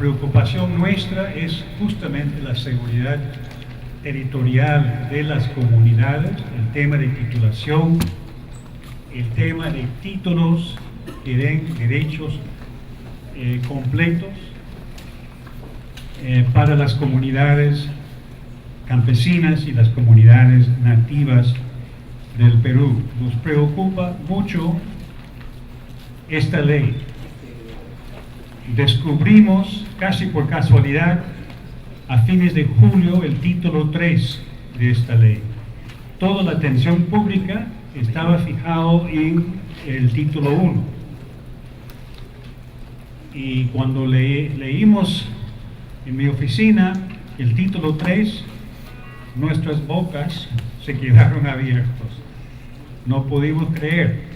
preocupación nuestra es justamente la seguridad territorial de las comunidades, el tema de titulación, el tema de títulos que den derechos completos para las comunidades campesinas y las comunidades nativas del Perú. Nos preocupa mucho esta ley. Descubrimos casi por casualidad a fines de julio el título 3 de esta ley. Toda la atención pública estaba fijado en el título 1. Y cuando leímos en mi oficina el título 3, nuestras bocas se quedaron abiertas. No pudimos creer.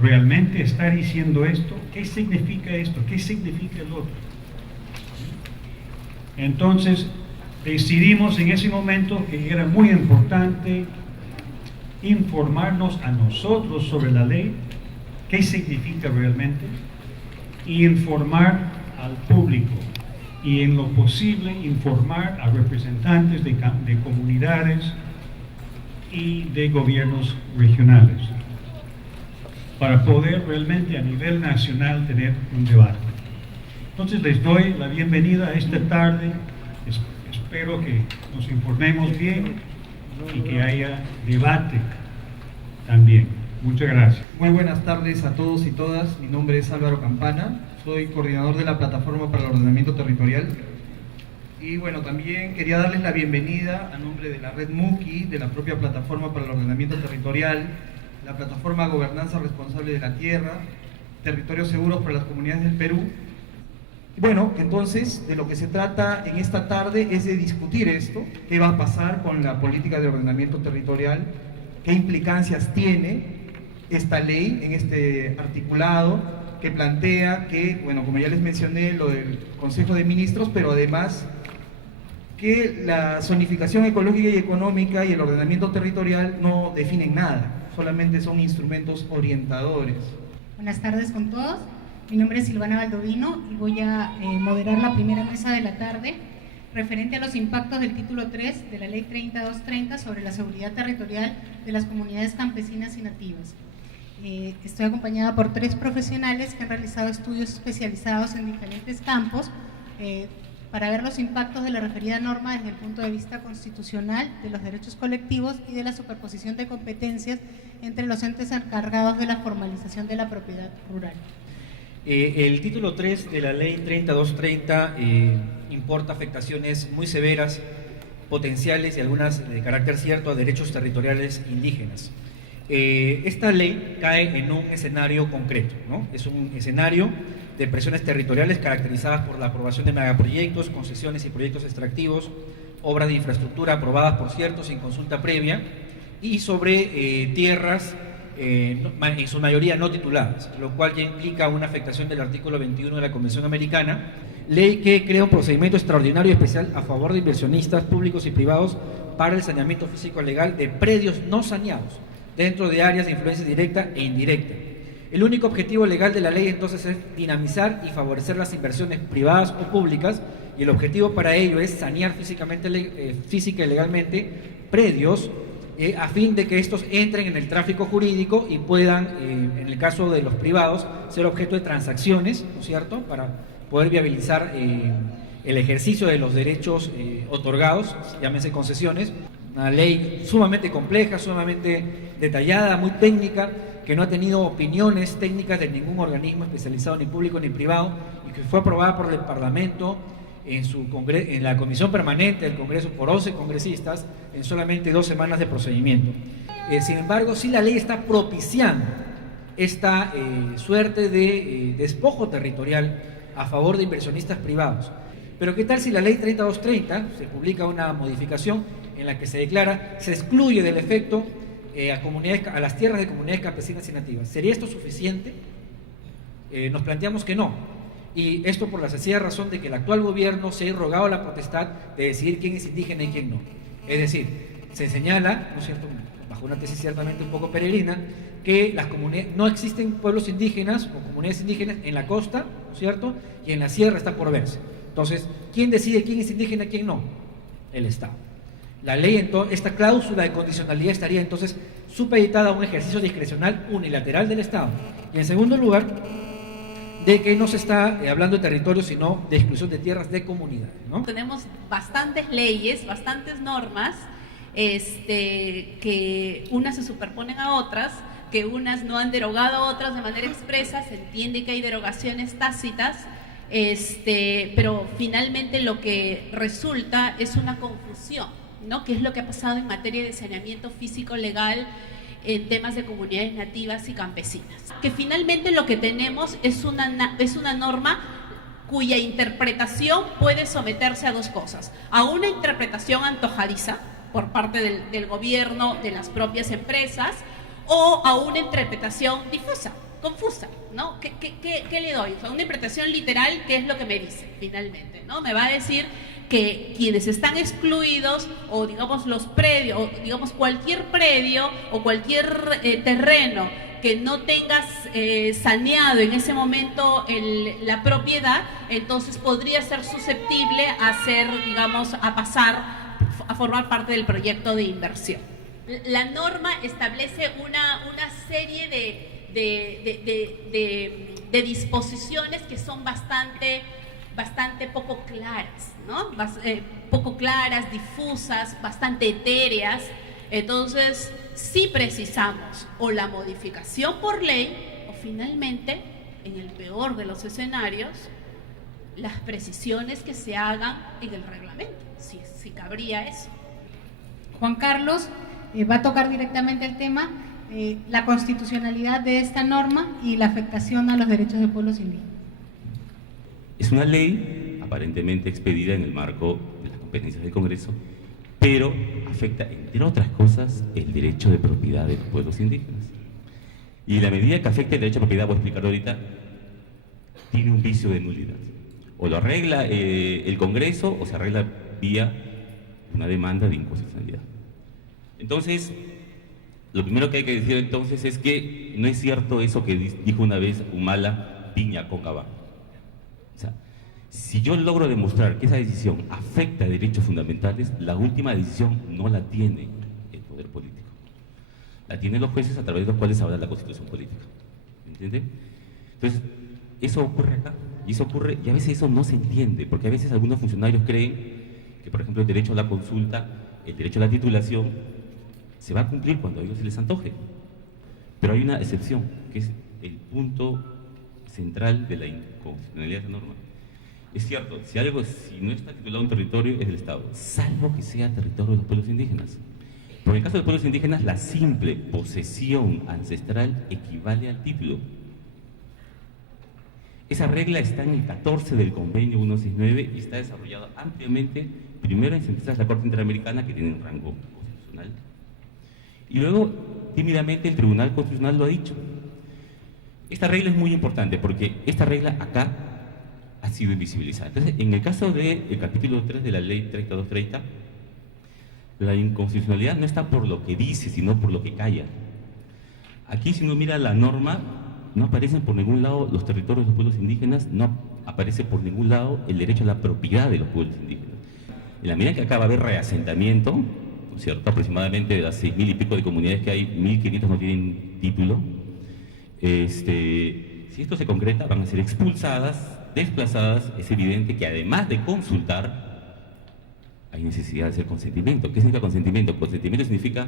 ¿Realmente está diciendo esto? ¿Qué significa esto? ¿Qué significa el otro? Entonces decidimos en ese momento que era muy importante informarnos a nosotros sobre la ley, qué significa realmente, y informar al público, y en lo posible informar a representantes de comunidades y de gobiernos regionales, para poder realmente a nivel nacional tener un debate. Entonces les doy la bienvenida a esta tarde. Espero que nos informemos bien y que haya debate también. Muchas gracias. Muy buenas tardes a todos y todas. Mi nombre es Álvaro Campana. Soy coordinador de la Plataforma para el Ordenamiento Territorial. Y bueno, también quería darles la bienvenida a nombre de la red MUCI, de la propia Plataforma para el Ordenamiento Territorial, la Plataforma Gobernanza Responsable de la Tierra, Territorios Seguros para las Comunidades del Perú. Bueno, entonces de lo que se trata en esta tarde es de discutir esto, qué va a pasar con la política de ordenamiento territorial, qué implicancias tiene esta ley en este articulado que plantea que, bueno, como ya les mencioné, lo del Consejo de Ministros, pero además que la zonificación ecológica y económica y el ordenamiento territorial no definen nada, solamente son instrumentos orientadores. Buenas tardes con todos. Mi nombre es Silvana Baldovino y voy a moderar la primera mesa de la tarde referente a los impactos del título 3 de la Ley 30230 sobre la seguridad territorial de las comunidades campesinas y nativas. Estoy acompañada por 3 profesionales que han realizado estudios especializados en diferentes campos para ver los impactos de la referida norma desde el punto de vista constitucional, de los derechos colectivos y de la superposición de competencias entre los entes encargados de la formalización de la propiedad rural. El título 3 de la Ley 30230 importa afectaciones muy severas, potenciales y algunas de carácter cierto a derechos territoriales indígenas. Esta ley cae en un escenario concreto, ¿no? Es un escenario de presiones territoriales caracterizadas por la aprobación de megaproyectos, concesiones y proyectos extractivos, obras de infraestructura aprobadas, por cierto, sin consulta previa, y sobre tierras en su mayoría no tituladas, lo cual ya implica una afectación del artículo 21 de la Convención Americana, ley que crea un procedimiento extraordinario y especial a favor de inversionistas públicos y privados para el saneamiento físico legal de predios no saneados dentro de áreas de influencia directa e indirecta. El único objetivo legal de la ley entonces es dinamizar y favorecer las inversiones privadas o públicas, y el objetivo para ello es sanear física y legalmente predios a fin de que estos entren en el tráfico jurídico y puedan, en el caso de los privados, ser objeto de transacciones, ¿no es cierto?, para poder viabilizar el ejercicio de los derechos otorgados, llámense concesiones. Una ley sumamente compleja, sumamente detallada, muy técnica, que no ha tenido opiniones técnicas de ningún organismo especializado, ni público ni privado, y que fue aprobada por el Parlamento en la Comisión Permanente del Congreso por 11 congresistas en solamente 2 semanas de procedimiento. Sin embargo, sí la ley está propiciando esta suerte de despojo territorial a favor de inversionistas privados. Pero ¿qué tal si la ley 3230 se publica una modificación en la que se declara, se excluye del efecto a las tierras de comunidades campesinas y nativas? ¿Sería esto suficiente? Nos planteamos que no. Y esto por la sencilla razón de que el actual gobierno se ha arrogado la potestad de decidir quién es indígena y quién no. Es decir, se señala, ¿no es cierto?, bajo una tesis ciertamente un poco peregrina, que las comunidades, no existen pueblos indígenas o comunidades indígenas en la costa, ¿no es cierto?, y en la sierra está por verse. Entonces, ¿quién decide quién es indígena y quién no? El Estado. La ley, esta cláusula de condicionalidad estaría entonces supeditada a un ejercicio discrecional unilateral del Estado. Y en segundo lugar, de que no se está hablando de territorio, sino de exclusión de tierras de comunidad, ¿no? Tenemos bastantes leyes, bastantes normas, que unas se superponen a otras, que unas no han derogado a otras de manera expresa. Se entiende que hay derogaciones tácitas, pero finalmente lo que resulta es una confusión, ¿no? ¿Qué es lo que ha pasado en materia de saneamiento físico legal en temas de comunidades nativas y campesinas? Que finalmente lo que tenemos es una norma cuya interpretación puede someterse a dos cosas: a una interpretación antojadiza por parte del gobierno, de las propias empresas, o a una interpretación difusa, confusa, ¿no? ¿Qué le doy? O sea, una interpretación literal, ¿qué es lo que me dice finalmente, ¿no? Me va a decir que quienes están excluidos, o digamos los predios, o digamos cualquier predio o cualquier terreno que no tengas saneado en ese momento la propiedad, entonces podría ser susceptible a ser, digamos, a formar parte del proyecto de inversión. La norma establece una serie de disposiciones que son bastante poco claras, ¿no? Poco claras, difusas, bastante etéreas. Entonces, sí precisamos o la modificación por ley, o finalmente, en el peor de los escenarios, las precisiones que se hagan en el reglamento, si cabría eso. Juan Carlos va a tocar directamente el tema, la constitucionalidad de esta norma y la afectación a los derechos de pueblos indígenas. Es una ley aparentemente expedida en el marco de las competencias del Congreso, pero afecta, entre otras cosas, el derecho de propiedad de los pueblos indígenas. Y la medida que afecta el derecho de propiedad, voy a explicar ahorita, tiene un vicio de nulidad. O lo arregla el Congreso o se arregla vía una demanda de inconstitucionalidad. Entonces, lo primero que hay que decir entonces es que no es cierto eso que dijo una vez Humala, piña con cabá. O sea, si yo logro demostrar que esa decisión afecta a derechos fundamentales, la última decisión no la tiene el poder político. La tienen los jueces a través de los cuales habla la Constitución política. ¿Entiende? Entonces, eso ocurre acá. Y eso ocurre, y a veces eso no se entiende, porque a veces algunos funcionarios creen que, por ejemplo, el derecho a la consulta, el derecho a la titulación, se va a cumplir cuando a ellos se les antoje. Pero hay una excepción, que es el punto central de la inconstitucionalidad de la norma. Es cierto, si no está titulado un territorio, es del Estado, salvo que sea territorio de los pueblos indígenas. Pero en el caso de los pueblos indígenas, la simple posesión ancestral equivale al título. Esa regla está en el 14 del Convenio 169 y está desarrollada ampliamente, primero en sentencias de la Corte Interamericana, que tienen rango constitucional, y luego, tímidamente, el Tribunal Constitucional lo ha dicho. Esta regla es muy importante porque esta regla acá ha sido invisibilizada. Entonces, en el caso del capítulo 3 de la Ley 3230, la inconstitucionalidad no está por lo que dice, sino por lo que calla. Aquí, si uno mira la norma, no aparecen por ningún lado los territorios de los pueblos indígenas, no aparece por ningún lado el derecho a la propiedad de los pueblos indígenas. En la medida que acá va a haber reasentamiento, ¿no es cierto?, aproximadamente de las 6.000 y pico de comunidades que hay, 1.500 no tienen título. Si esto se concreta, van a ser expulsadas, desplazadas. Es evidente que además de consultar, hay necesidad de hacer consentimiento. ¿Qué significa consentimiento? Consentimiento significa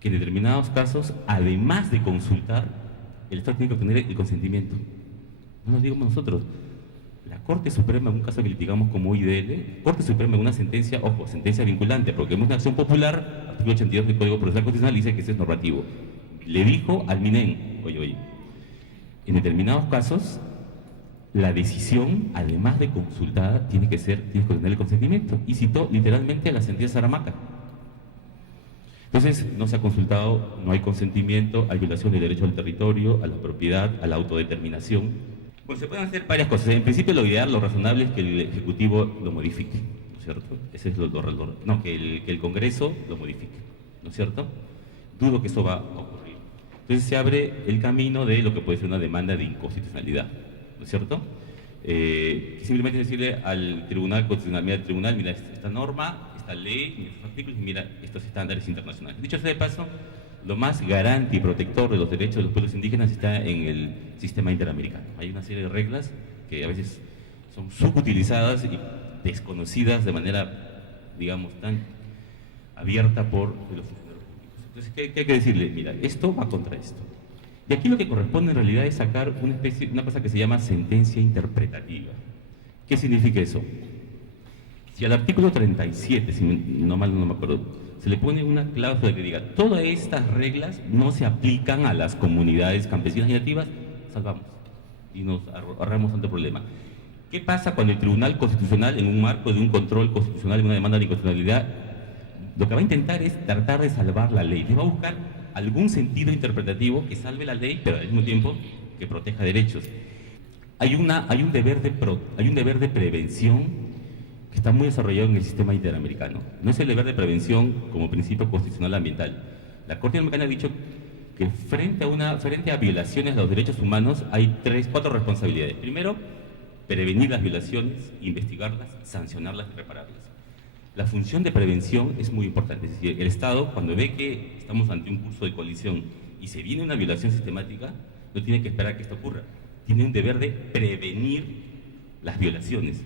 que en determinados casos, además de consultar, el Estado tiene que obtener el consentimiento. No lo digamos nosotros. La Corte Suprema, en un caso que litigamos como IDL, Corte Suprema en una sentencia, ojo, sentencia vinculante, porque es una acción popular, artículo 82 del Código Procesal Constitucional dice que eso es normativo. Le dijo al MINEN, oye, en determinados casos, la decisión, además de consultada, tiene que obtener el consentimiento. Y citó literalmente la sentencia Saramaca. Entonces, no se ha consultado, no hay consentimiento, hay violación del derecho al territorio, a la propiedad, a la autodeterminación. Bueno, se pueden hacer varias cosas. En principio, lo ideal, lo razonable es que el Ejecutivo lo modifique, ¿no ¿no es cierto? Ese es no, que el Congreso lo modifique, ¿no es cierto? Dudo que eso va a ocurrir. Entonces se abre el camino de lo que puede ser una demanda de inconstitucionalidad, ¿no es cierto? Simplemente decirle al Tribunal Constitucional, mira, el Tribunal, mira esta norma, esta ley, mira estos artículos y mira estos estándares internacionales. Dicho sea de paso, lo más garante y protector de los derechos de los pueblos indígenas está en el sistema interamericano. Hay una serie de reglas que a veces son subutilizadas y desconocidas de manera, digamos, tan abierta por los funcionarios públicos. Entonces, ¿qué hay que decirle? Mira, esto va contra esto. Y aquí lo que corresponde en realidad es sacar una cosa que se llama sentencia interpretativa. ¿Qué significa eso? Si al artículo 37, si no me acuerdo, se le pone una cláusula que diga todas estas reglas no se aplican a las comunidades campesinas y nativas, salvamos y nos ahorramos tanto problema. ¿Qué pasa cuando el Tribunal Constitucional, en un marco de un control constitucional y una demanda de inconstitucionalidad, lo que va a intentar es tratar de salvar la ley? Le va a buscar algún sentido interpretativo que salve la ley, pero al mismo tiempo que proteja derechos. Hay un deber de prevención que está muy desarrollado en el sistema interamericano. No es el deber de prevención como principio constitucional ambiental. La Corte Interamericana ha dicho que frente a violaciones de los derechos humanos hay 4 responsabilidades. Primero, prevenir las violaciones, investigarlas, sancionarlas y repararlas. La función de prevención es muy importante. Es decir, el Estado, cuando ve que estamos ante un curso de colisión y se viene una violación sistemática, no tiene que esperar a que esto ocurra. Tiene un deber de prevenir las violaciones.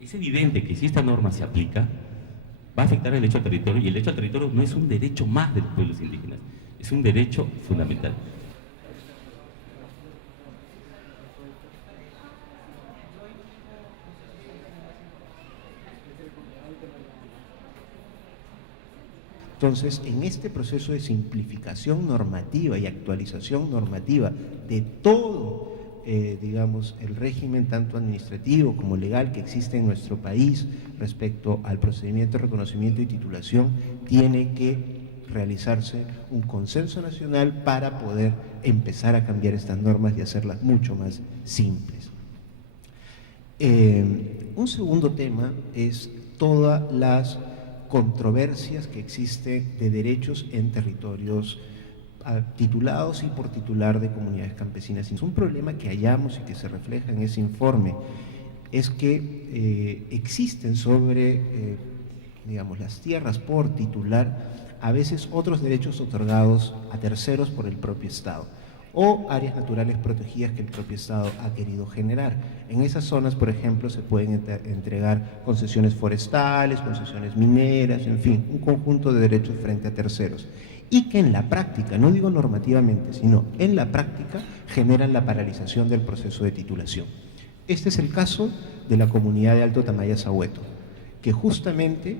Es evidente que si esta norma se aplica, va a afectar el derecho al territorio, y el derecho al territorio no es un derecho más de los pueblos indígenas, es un derecho fundamental. Entonces, en este proceso de simplificación normativa y actualización normativa de todo, digamos, el régimen tanto administrativo como legal que existe en nuestro país respecto al procedimiento de reconocimiento y titulación, tiene que realizarse un consenso nacional para poder empezar a cambiar estas normas y hacerlas mucho más simples. Un segundo tema es todas las controversias que existen de derechos en territorios titulados y por titular de comunidades campesinas. Un problema que hallamos y que se refleja en ese informe es que existen sobre, digamos, las tierras por titular a veces otros derechos otorgados a terceros por el propio Estado o áreas naturales protegidas que el propio Estado ha querido generar. En esas zonas, por ejemplo, se pueden entregar concesiones forestales, concesiones mineras, en fin, un conjunto de derechos frente a terceros. Y que en la práctica, no digo normativamente, sino en la práctica, generan la paralización del proceso de titulación. Este es el caso de la comunidad de Alto Tamaya-Sahueto, que justamente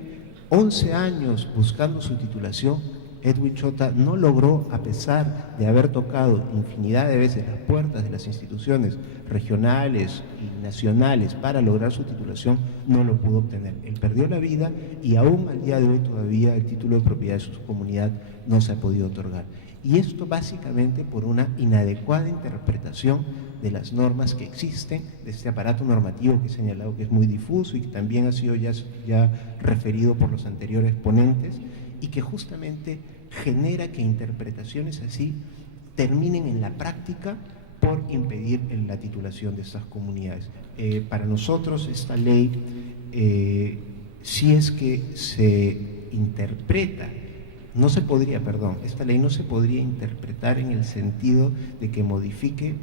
11 años buscando su titulación, Edwin Chota no logró, a pesar de haber tocado infinidad de veces las puertas de las instituciones regionales y nacionales para lograr su titulación, no lo pudo obtener. Él perdió la vida y aún al día de hoy todavía el título de propiedad de su comunidad no se ha podido otorgar. Y esto básicamente por una inadecuada interpretación de las normas que existen, de este aparato normativo que he señalado que es muy difuso y que también ha sido ya referido por los anteriores ponentes, y que justamente genera que interpretaciones así terminen en la práctica por impedir la titulación de estas comunidades. Para nosotros esta ley, si es que se interpreta, esta ley no se podría interpretar en el sentido de que modifique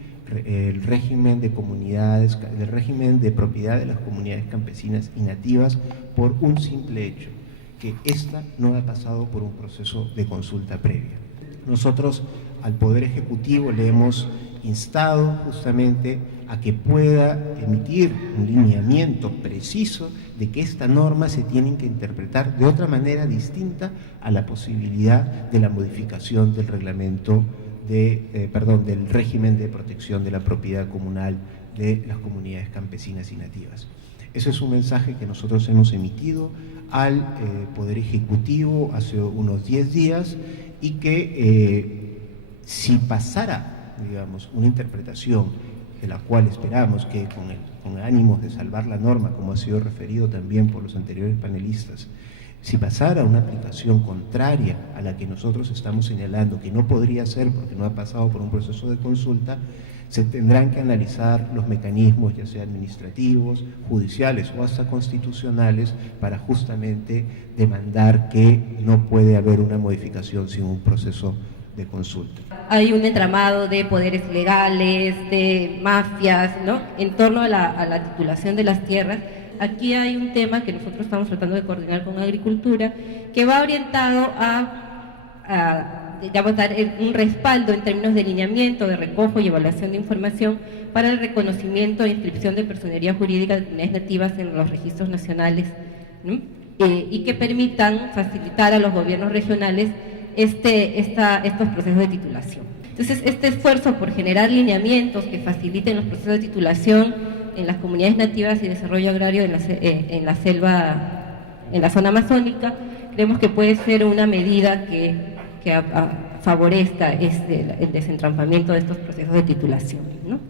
el régimen de comunidades, el régimen de propiedad de las comunidades campesinas y nativas por un simple hecho, que ésta no ha pasado por un proceso de consulta previa. Nosotros al Poder Ejecutivo le hemos instado justamente a que pueda emitir un lineamiento preciso de que esta norma se tiene que interpretar de otra manera distinta a la posibilidad de la modificación del reglamento del régimen de protección de la propiedad comunal de las comunidades campesinas y nativas. Ese es un mensaje que nosotros hemos emitido al Poder Ejecutivo hace unos 10 días y que si pasara, digamos, una interpretación de la cual esperamos que con ánimos de salvar la norma, como ha sido referido también por los anteriores panelistas, si pasara una aplicación contraria a la que nosotros estamos señalando, que no podría ser porque no ha pasado por un proceso de consulta, se tendrán que analizar los mecanismos, ya sea administrativos, judiciales o hasta constitucionales, para justamente demandar que no puede haber una modificación sin un proceso de consulta. Hay un entramado de poderes legales, de mafias, ¿no?, en torno a la titulación de las tierras. Aquí hay un tema que nosotros estamos tratando de coordinar con Agricultura, que va orientado a digamos, dar un respaldo en términos de lineamiento, de recojo y evaluación de información para el reconocimiento e inscripción de personería jurídica de comunidades nativas en los registros nacionales, ¿no?, y que permitan facilitar a los gobiernos regionales estos procesos de titulación. Entonces, este esfuerzo por generar lineamientos que faciliten los procesos de titulación en las comunidades nativas y desarrollo agrario en la selva, en la zona amazónica, creemos que puede ser una medida que favorezca el desentrampamiento de estos procesos de titulación, ¿no?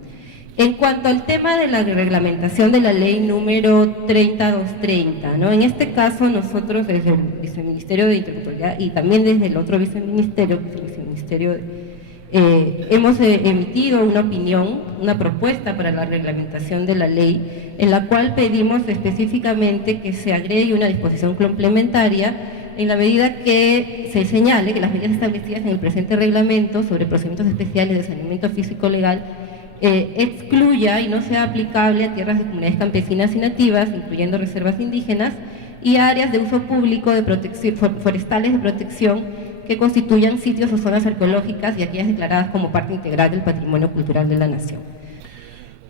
En cuanto al tema de la reglamentación de la ley número 30.230, ¿no?, en este caso nosotros desde el Viceministerio de Interterritorialidad y también desde el otro viceministerio, hemos emitido una opinión, una propuesta para la reglamentación de la ley, en la cual pedimos específicamente que se agregue una disposición complementaria en la medida que se señale que las medidas establecidas en el presente reglamento sobre procedimientos especiales de saneamiento físico legal excluya y no sea aplicable a tierras de comunidades campesinas y nativas, incluyendo reservas indígenas, y áreas de uso público de protección, forestales de protección, que constituyan sitios o zonas arqueológicas y aquellas declaradas como parte integral del patrimonio cultural de la nación.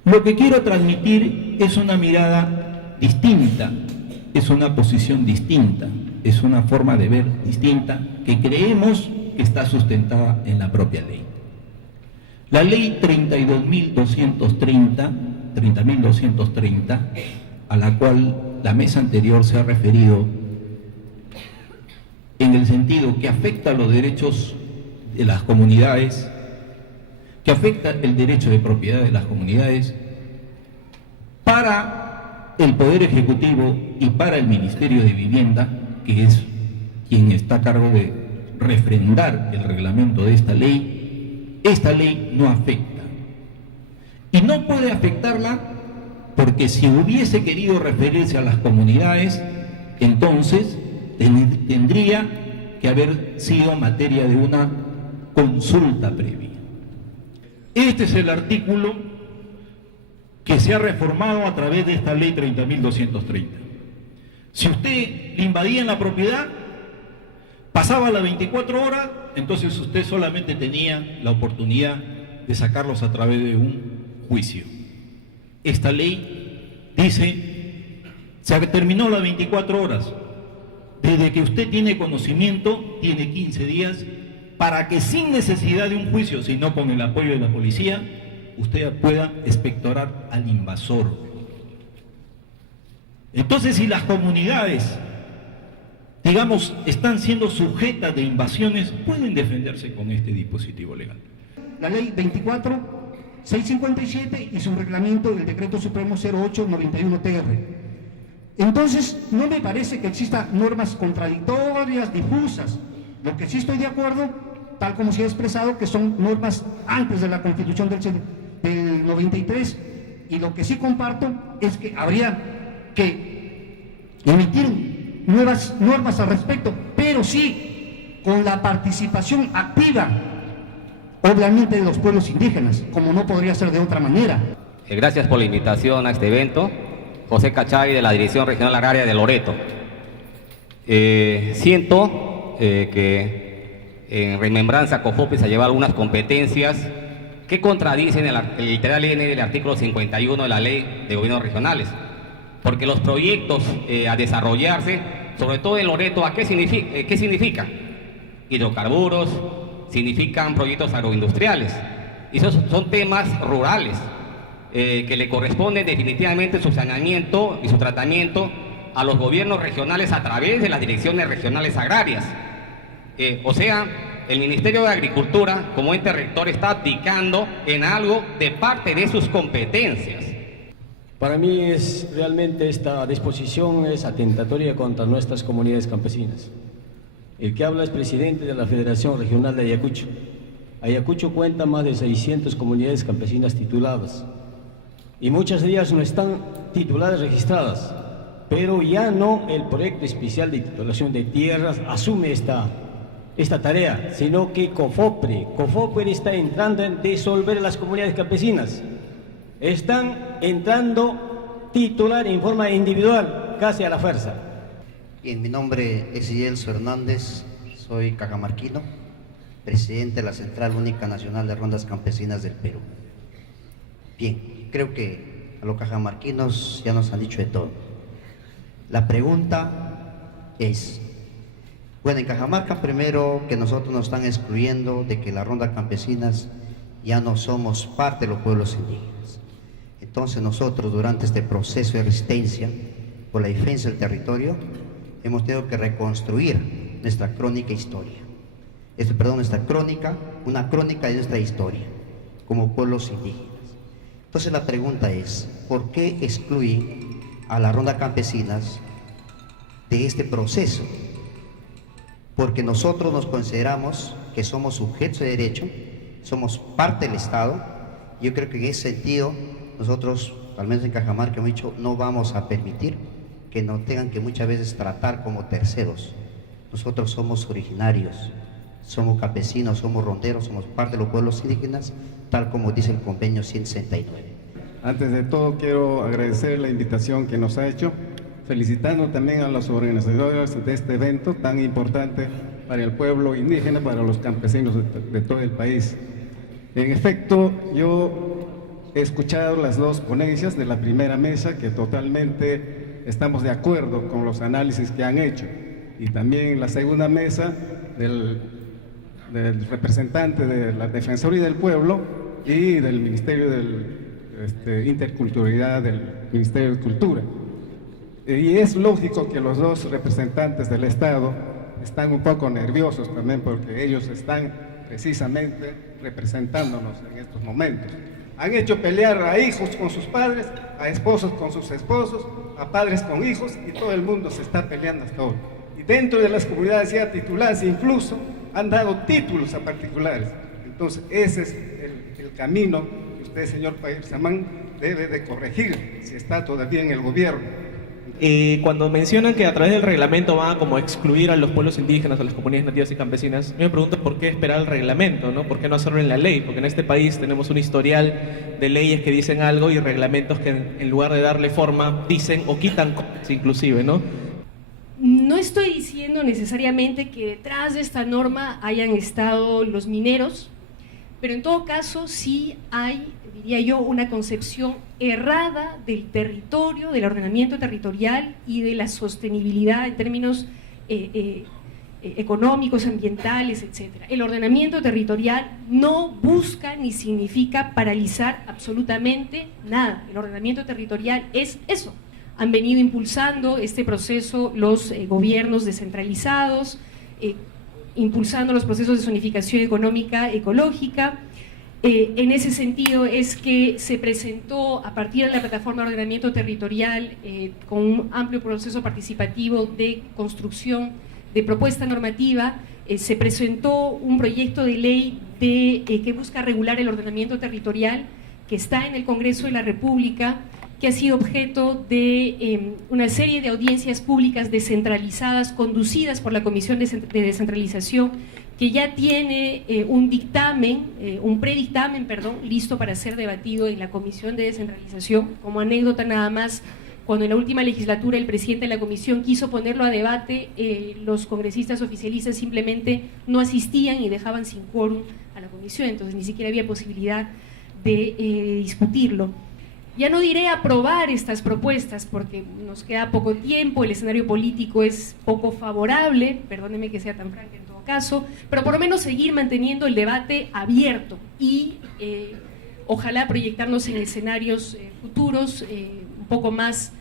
Lo que quiero transmitir es una mirada distinta, es una posición distinta, es una forma de ver distinta que creemos que está sustentada en la propia ley. La ley 30.230, a la cual la mesa anterior se ha referido, en el sentido que afecta a los derechos de las comunidades, que afecta el derecho de propiedad de las comunidades, para el Poder Ejecutivo y para el Ministerio de Vivienda, que es quien está a cargo de refrendar el reglamento de esta ley no afecta. Y no puede afectarla porque si hubiese querido referirse a las comunidades, entonces tendría que haber sido materia de una consulta previa. Este es el artículo que se ha reformado a través de esta ley 30.230. Si usted le invadía en la propiedad, pasaba las 24 horas, entonces usted solamente tenía la oportunidad de sacarlos a través de un juicio. Esta ley dice, se terminó las 24 horas. Desde que usted tiene conocimiento, tiene 15 días para que sin necesidad de un juicio, sino con el apoyo de la policía, usted pueda expectorar al invasor. Entonces, si las comunidades, digamos, están siendo sujetas de invasiones, pueden defenderse con este dispositivo legal. La ley 24.657 y su reglamento del decreto supremo 0891-TR. Entonces, no me parece que existan normas contradictorias, difusas. Lo que sí estoy de acuerdo, tal como se ha expresado, que son normas antes de la Constitución del 93, y lo que sí comparto es que habría que emitir nuevas normas al respecto, pero sí con la participación activa, obviamente, de los pueblos indígenas, como no podría ser de otra manera. Gracias por la invitación a este evento. José Cachay, de la Dirección Regional Agraria de Loreto. Siento que en remembranza COFOPE se ha llevado algunas competencias que contradicen el literal N del artículo 51 de la Ley de Gobiernos Regionales. Porque los proyectos a desarrollarse, sobre todo en Loreto, ¿qué significa? Hidrocarburos, significan proyectos agroindustriales. Y esos son temas rurales que le corresponde definitivamente su saneamiento y su tratamiento a los gobiernos regionales a través de las direcciones regionales agrarias. el Ministerio de Agricultura, como ente rector, está abdicando en algo de parte de sus competencias. Para mí realmente esta disposición es atentatoria contra nuestras comunidades campesinas. El que habla es presidente de la Federación Regional de Ayacucho. Ayacucho cuenta más de 600 comunidades campesinas tituladas y muchas de ellas no están tituladas registradas, pero ya no el proyecto especial de titulación de tierras asume esta tarea, sino que COFOPRE está entrando en disolver las comunidades campesinas. Están entrando titular en forma individual, casi a la fuerza. Bien, mi nombre es Yelso Hernández, soy cajamarquino, presidente de la Central Única Nacional de Rondas Campesinas del Perú. Bien, creo que a los cajamarquinos ya nos han dicho de todo. La pregunta es, bueno, en Cajamarca primero que nosotros nos están excluyendo de que las rondas campesinas ya no somos parte de los pueblos indígenas. Entonces nosotros durante este proceso de resistencia por la defensa del territorio hemos tenido que reconstruir nuestra crónica historia. Una crónica de nuestra historia como pueblos indígenas. Entonces la pregunta es, ¿por qué excluyen a las rondas campesinas de este proceso? Porque nosotros nos consideramos que somos sujetos de derecho, somos parte del Estado. Yo creo que en ese sentido nosotros, al menos en Cajamarca, hemos dicho, no vamos a permitir que nos tengan que muchas veces tratar como terceros. Nosotros somos originarios, somos campesinos, somos ronderos, somos parte de los pueblos indígenas, tal como dice el convenio 169. Antes de todo quiero agradecer la invitación que nos ha hecho, felicitando también a los organizadores de este evento tan importante para el pueblo indígena, para los campesinos de todo el país. En efecto, yo he escuchado las dos ponencias de la primera mesa, que totalmente estamos de acuerdo con los análisis que han hecho, y también la segunda mesa del representante de la Defensoría del Pueblo y del Ministerio de Interculturalidad del Ministerio de Cultura. Y es lógico que los dos representantes del Estado están un poco nerviosos también, porque ellos están precisamente representándonos en estos momentos. Han hecho pelear a hijos con sus padres, a esposos con sus esposos, a padres con hijos, y todo el mundo se está peleando hasta hoy. Y dentro de las comunidades ya tituladas incluso han dado títulos a particulares. Entonces ese es el camino que usted, señor Pahir Samán, debe de corregir si está todavía en el gobierno. Cuando mencionan que a través del reglamento van a como excluir a los pueblos indígenas, a las comunidades nativas y campesinas, yo me pregunto por qué esperar el reglamento, ¿no? ¿Por qué no hacerlo en la ley? Porque en este país tenemos un historial de leyes que dicen algo y reglamentos que en lugar de darle forma dicen o quitan cosas inclusive, ¿no? No estoy diciendo necesariamente que detrás de esta norma hayan estado los mineros, pero en todo caso sí hay, diría yo, una concepción errada del territorio, del ordenamiento territorial y de la sostenibilidad en términos económicos, ambientales, etc. El ordenamiento territorial no busca ni significa paralizar absolutamente nada. El ordenamiento territorial es eso. Han venido impulsando este proceso los gobiernos descentralizados, impulsando los procesos de zonificación económica, ecológica. En ese sentido es que se presentó a partir de la plataforma de ordenamiento territorial con un amplio proceso participativo de construcción de propuesta normativa, se presentó un proyecto de ley que busca regular el ordenamiento territorial que está en el Congreso de la República, que ha sido objeto de una serie de audiencias públicas descentralizadas conducidas por la Comisión de Descentralización, que ya tiene un predictamen, listo para ser debatido en la Comisión de Descentralización. Como anécdota nada más, cuando en la última legislatura el presidente de la comisión quiso ponerlo a debate, los congresistas oficialistas simplemente no asistían y dejaban sin quórum a la comisión, entonces ni siquiera había posibilidad de discutirlo. Ya no diré aprobar estas propuestas porque nos queda poco tiempo, el escenario político es poco favorable, perdónenme que sea tan franca en todo caso, pero por lo menos seguir manteniendo el debate abierto y ojalá proyectarnos en escenarios futuros un poco más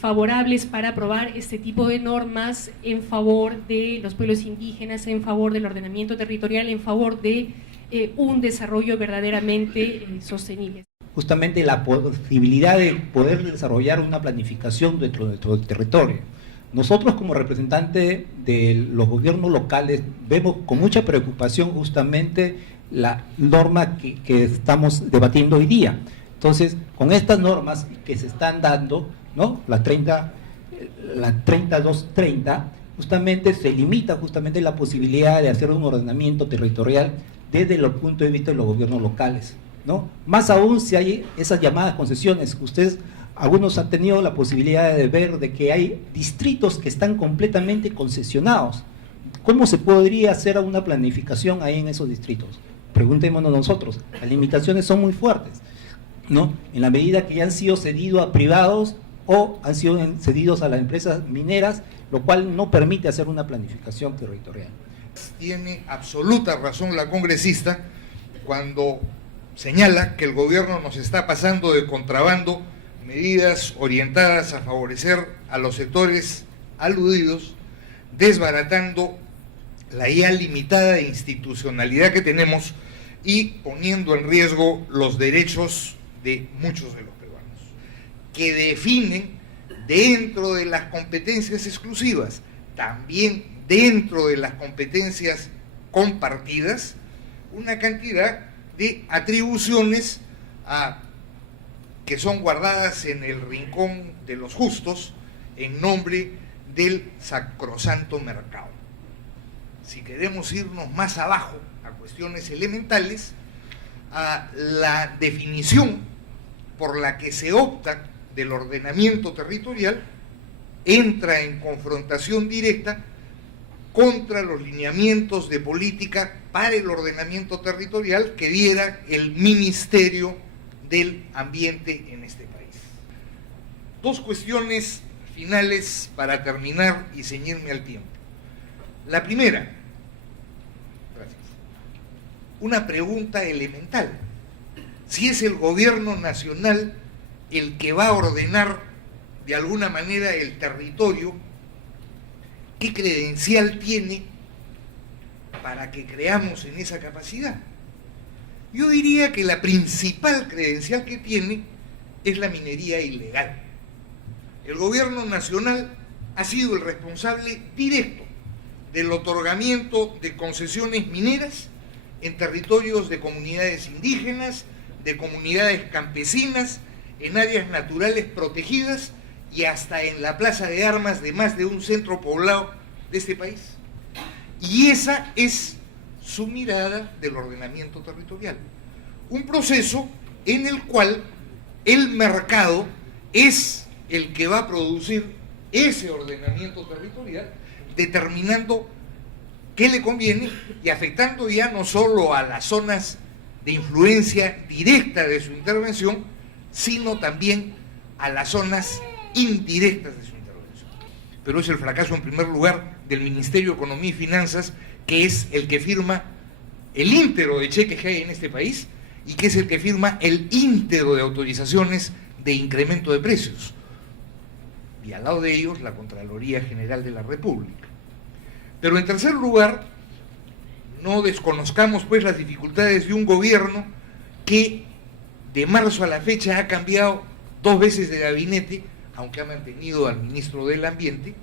favorables para aprobar este tipo de normas en favor de los pueblos indígenas, en favor del ordenamiento territorial, en favor de un desarrollo verdaderamente sostenible. Justamente la posibilidad de poder desarrollar una planificación dentro de nuestro territorio. Nosotros como representantes de los gobiernos locales vemos con mucha preocupación justamente la norma que estamos debatiendo hoy día. Entonces, con estas normas que se están dando, ¿no? La 3230, justamente se limita justamente la posibilidad de hacer un ordenamiento territorial desde el punto de vista de los gobiernos locales, ¿no? Más aún si hay esas llamadas concesiones. Ustedes, algunos han tenido la posibilidad de ver de que hay distritos que están completamente concesionados. ¿Cómo se podría hacer una planificación ahí en esos distritos? Preguntémonos nosotros. Las limitaciones son muy fuertes, ¿no? En la medida que ya han sido cedidos a privados o han sido cedidos a las empresas mineras, lo cual no permite hacer una planificación territorial. Tiene absoluta razón la congresista cuando señala que el gobierno nos está pasando de contrabando medidas orientadas a favorecer a los sectores aludidos, desbaratando la ya limitada institucionalidad que tenemos y poniendo en riesgo los derechos de muchos de los peruanos, que definen dentro de las competencias exclusivas, también dentro de las competencias compartidas, una cantidad de atribuciones que son guardadas en el rincón de los justos en nombre del sacrosanto mercado. Si queremos irnos más abajo a cuestiones elementales, la definición por la que se opta del ordenamiento territorial entra en confrontación directa contra los lineamientos de política para el ordenamiento territorial que diera el Ministerio del Ambiente en este país. Dos cuestiones finales para terminar y ceñirme al tiempo. La primera, gracias, una pregunta elemental. Si es el gobierno nacional el que va a ordenar de alguna manera el territorio, ¿qué credencial tiene para que creamos en esa capacidad? Yo diría que la principal credencial que tiene es la minería ilegal. El gobierno nacional ha sido el responsable directo del otorgamiento de concesiones mineras en territorios de comunidades indígenas, de comunidades campesinas, en áreas naturales protegidas y hasta en la plaza de armas de más de un centro poblado de este país. Y esa es su mirada del ordenamiento territorial. Un proceso en el cual el mercado es el que va a producir ese ordenamiento territorial, determinando qué le conviene y afectando ya no solo a las zonas de influencia directa de su intervención, sino también a las zonas indirectas de su intervención. Pero es el fracaso en primer lugar del Ministerio de Economía y Finanzas, que es el que firma el íntero de cheques que hay en este país y que es el que firma el íntero de autorizaciones de incremento de precios. Y al lado de ellos la Contraloría General de la República. Pero en tercer lugar, no desconozcamos pues las dificultades de un gobierno que de marzo a la fecha ha cambiado 2 veces de gabinete, aunque ha mantenido al ministro del Ambiente,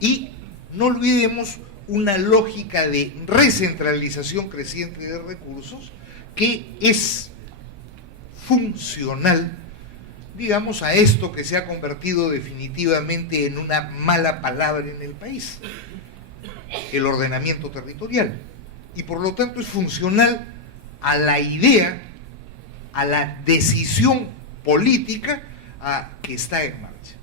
y no olvidemos una lógica de recentralización creciente de recursos que es funcional, digamos, a esto que se ha convertido definitivamente en una mala palabra en el país, el ordenamiento territorial, y por lo tanto es funcional a la idea, a la decisión política que está en marcha.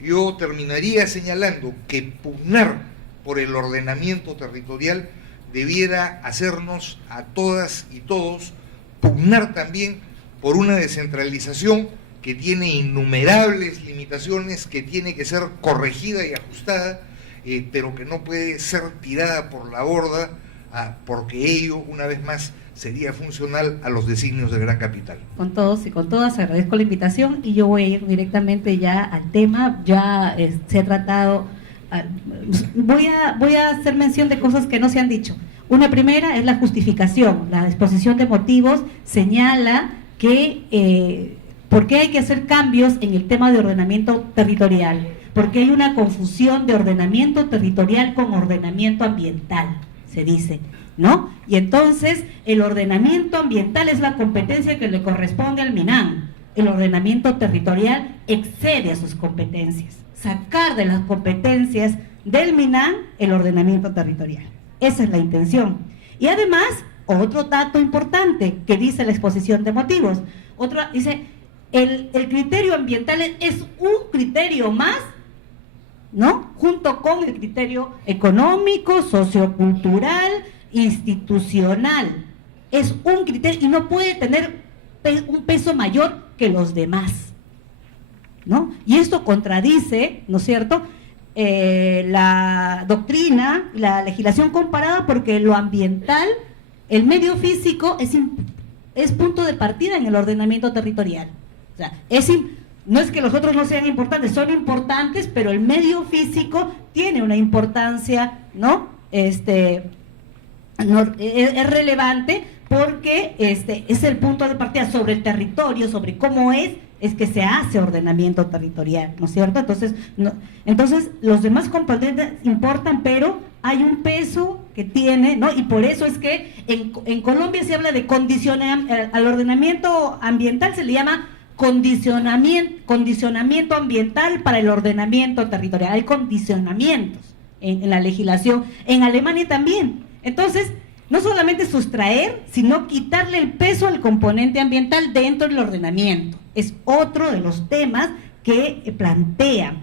Yo terminaría señalando que pugnar por el ordenamiento territorial debiera hacernos a todas y todos pugnar también por una descentralización que tiene innumerables limitaciones, que tiene que ser corregida y ajustada, pero que no puede ser tirada por la borda porque ello, una vez más, sería funcional a los designios del Gran Capital. Con todos y con todas agradezco la invitación y yo voy a ir directamente ya al tema. Ya se ha tratado, voy a hacer mención de cosas que no se han dicho. Una primera es la justificación. La exposición de motivos señala que por qué hay que hacer cambios en el tema de ordenamiento territorial, porque hay una confusión de ordenamiento territorial con ordenamiento ambiental, se dice, ¿no? Y entonces el ordenamiento ambiental es la competencia que le corresponde al MINAM. El ordenamiento territorial excede a sus competencias. Sacar de las competencias del MINAM el ordenamiento territorial. Esa es la intención. Y además, otro dato importante que dice la exposición de motivos. Dice, el criterio ambiental es un criterio más, ¿no? Junto con el criterio económico, sociocultural, institucional. Es un criterio y no puede tener un peso mayor que los demás, ¿no? Y esto contradice, ¿no es cierto?, la doctrina, la legislación comparada, porque lo ambiental, el medio físico es punto de partida en el ordenamiento territorial. O sea, no es que los otros no sean importantes, son importantes, pero el medio físico tiene una importancia, ¿no? Es relevante porque es el punto de partida sobre el territorio, sobre cómo es que se hace ordenamiento territorial, ¿no es cierto? Entonces los demás componentes importan, pero hay un peso que tiene, ¿no? Y por eso es que en Colombia se habla de al ordenamiento ambiental se le llama condicionamiento ambiental para el ordenamiento territorial. Hay condicionamientos en la legislación, en Alemania también. Entonces, no solamente sustraer, sino quitarle el peso al componente ambiental dentro del ordenamiento. Es otro de los temas que plantea.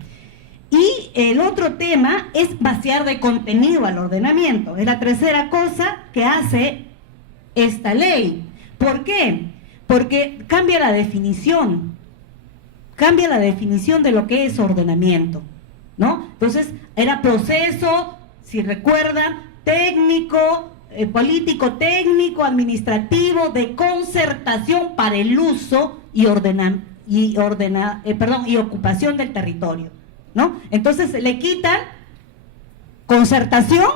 Y el otro tema es vaciar de contenido al ordenamiento. Es la tercera cosa que hace esta ley. ¿Por qué? Porque cambia la definición de lo que es ordenamiento, ¿no? Entonces, era proceso, si recuerdan, técnico, político, técnico, administrativo, de concertación para el uso y ocupación del territorio, ¿no? Entonces le quitan concertación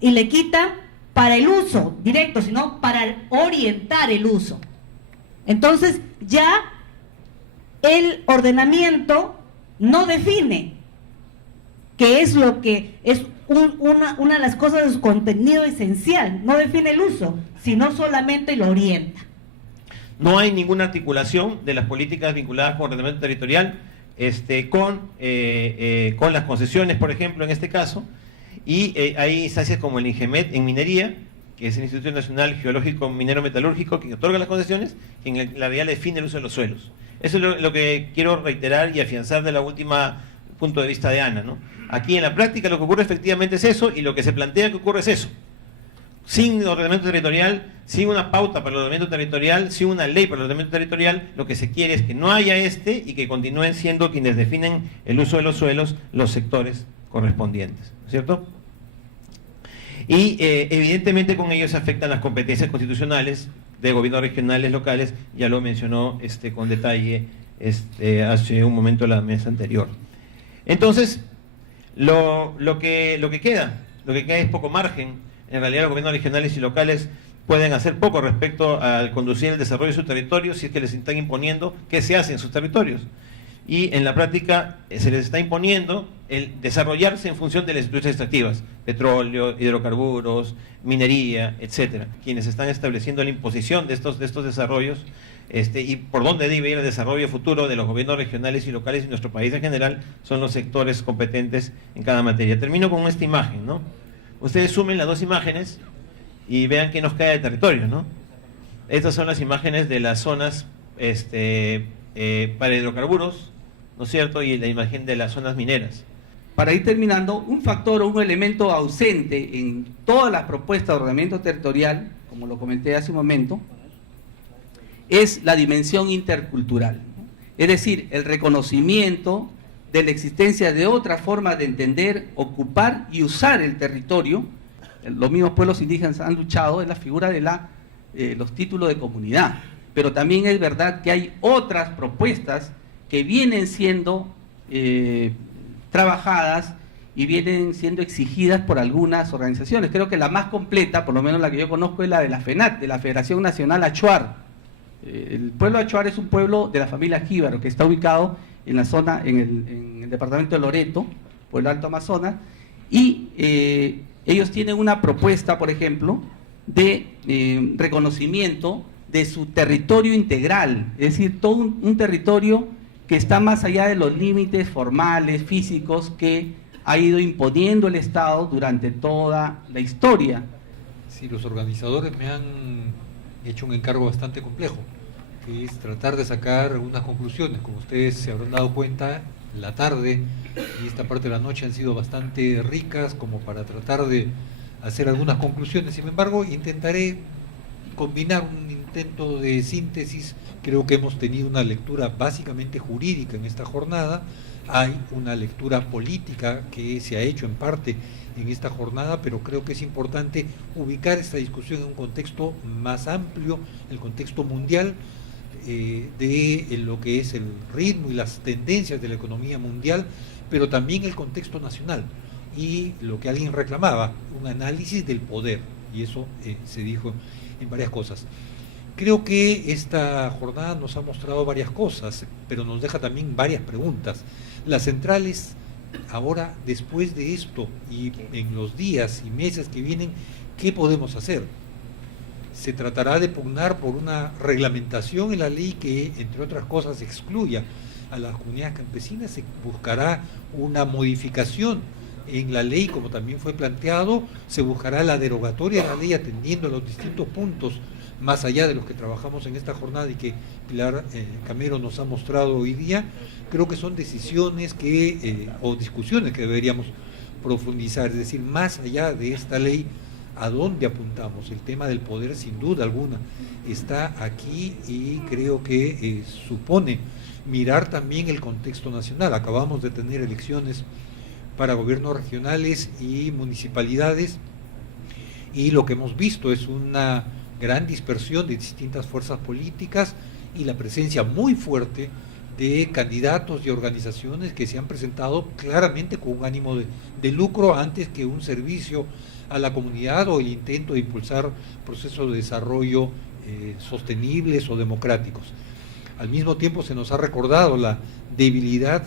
y le quitan para el uso directo, sino para orientar el uso. Entonces ya el ordenamiento no define qué es lo que es una de las cosas de su contenido esencial, no define el uso, sino solamente lo orienta. No hay ninguna articulación de las políticas vinculadas con ordenamiento territorial con las concesiones, por ejemplo, en este caso, y hay instancias como el INGEMET en minería, que es el Instituto Nacional Geológico Minero Metalúrgico, que otorga las concesiones, que en la realidad define el uso de los suelos. Eso es lo que quiero reiterar y afianzar de la última punto de vista de Ana, ¿no? Aquí en la práctica lo que ocurre efectivamente es eso, y lo que se plantea que ocurre es eso. Sin ordenamiento territorial, sin una pauta para el ordenamiento territorial, sin una ley para el ordenamiento territorial, lo que se quiere es que no haya y que continúen siendo quienes definen el uso de los suelos los sectores correspondientes, ¿cierto? Y evidentemente con ello se afectan las competencias constitucionales de gobiernos regionales, locales, ya lo mencionó con detalle hace un momento la mesa anterior. Entonces, lo que queda es poco margen. En realidad los gobiernos regionales y locales pueden hacer poco respecto al conducir el desarrollo de su territorio si es que les están imponiendo qué se hace en sus territorios. Y en la práctica se les está imponiendo el desarrollarse en función de las industrias extractivas, petróleo, hidrocarburos, minería, etcétera, quienes están estableciendo la imposición de estos desarrollos y por dónde debe ir el desarrollo futuro de los gobiernos regionales y locales y nuestro país en general son los sectores competentes en cada materia. Termino con esta imagen, ¿no? Ustedes sumen las dos imágenes y vean qué nos cae de territorio, ¿no? Estas son las imágenes de las zonas para hidrocarburos, ¿no es cierto? Y la imagen de las zonas mineras. Para ir terminando, un factor o un elemento ausente en todas las propuestas de ordenamiento territorial, como lo comenté hace un momento, es la dimensión intercultural. Es decir, el reconocimiento de la existencia de otra forma de entender, ocupar y usar el territorio los mismos pueblos indígenas han luchado, es la figura de los títulos de comunidad. Pero también es verdad que hay otras propuestas que vienen siendo trabajadas y vienen siendo exigidas por algunas organizaciones. Creo que la más completa, por lo menos la que yo conozco, es la de la FENAT, de la Federación Nacional Achuar. El pueblo Achuar es un pueblo de la familia Jíbaro, que está ubicado en la zona, en el departamento de Loreto, por el Alto Amazonas, y ellos tienen una propuesta, por ejemplo, de reconocimiento de su territorio integral, es decir, todo un territorio que está más allá de los límites formales, físicos, que ha ido imponiendo el Estado durante toda la historia. Sí, los organizadores me han hecho un encargo bastante complejo, que es tratar de sacar algunas conclusiones. Como ustedes se habrán dado cuenta, la tarde y esta parte de la noche han sido bastante ricas como para tratar de hacer algunas conclusiones. Sin embargo, intentaré combinar un intento de síntesis. Creo que hemos tenido una lectura básicamente jurídica en esta jornada. Hay una lectura política que se ha hecho en parte en esta jornada, pero creo que es importante ubicar esta discusión en un contexto más amplio, el contexto mundial, de lo que es el ritmo y las tendencias de la economía mundial, pero también el contexto nacional y lo que alguien reclamaba, un análisis del poder, y eso se dijo en varias cosas. Creo que esta jornada nos ha mostrado varias cosas, pero nos deja también varias preguntas. Las centrales, ahora, después de esto y en los días y meses que vienen, ¿qué podemos hacer? Se tratará de pugnar por una reglamentación en la ley que, entre otras cosas, excluya a las comunidades campesinas. Se buscará una modificación en la ley, como también fue planteado. Se buscará la derogatoria de la ley atendiendo a los distintos puntos, más allá de los que trabajamos en esta jornada y que Pilar Camero nos ha mostrado hoy día. Creo que son decisiones o discusiones que deberíamos profundizar, es decir, más allá de esta ley, ¿a dónde apuntamos? El tema del poder, sin duda alguna, está aquí y creo que supone mirar también el contexto nacional. Acabamos de tener elecciones para gobiernos regionales y municipalidades y lo que hemos visto es una gran dispersión de distintas fuerzas políticas y la presencia muy fuerte de candidatos y organizaciones que se han presentado claramente con un ánimo de lucro antes que un servicio a la comunidad o el intento de impulsar procesos de desarrollo sostenibles o democráticos. Al mismo tiempo se nos ha recordado la debilidad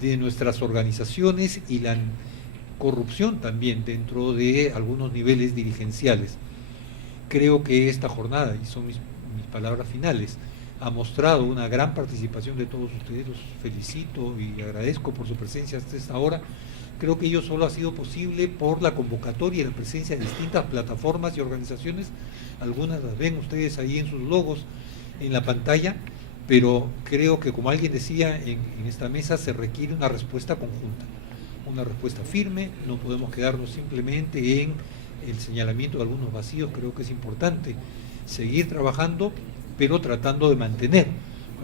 de nuestras organizaciones y la corrupción también dentro de algunos niveles dirigenciales. Creo que esta jornada, y son mis palabras finales, ha mostrado una gran participación de todos ustedes. Los felicito y agradezco por su presencia hasta esta hora. Creo que ello solo ha sido posible por la convocatoria y la presencia de distintas plataformas y organizaciones. Algunas las ven ustedes ahí en sus logos en la pantalla, pero creo que, como alguien decía en esta mesa, se requiere una respuesta conjunta, una respuesta firme. No podemos quedarnos simplemente en el señalamiento de algunos vacíos. Creo que es importante seguir trabajando, pero tratando de mantener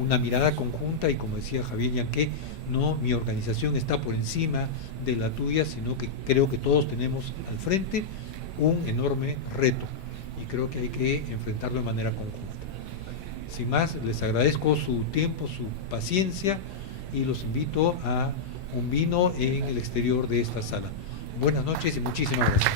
una mirada conjunta y, como decía Javier Yanqué, no mi organización está por encima de la tuya, sino que creo que todos tenemos al frente un enorme reto y creo que hay que enfrentarlo de manera conjunta. Sin más, les agradezco su tiempo, su paciencia y los invito a un vino en el exterior de esta sala. Buenas noches y muchísimas gracias.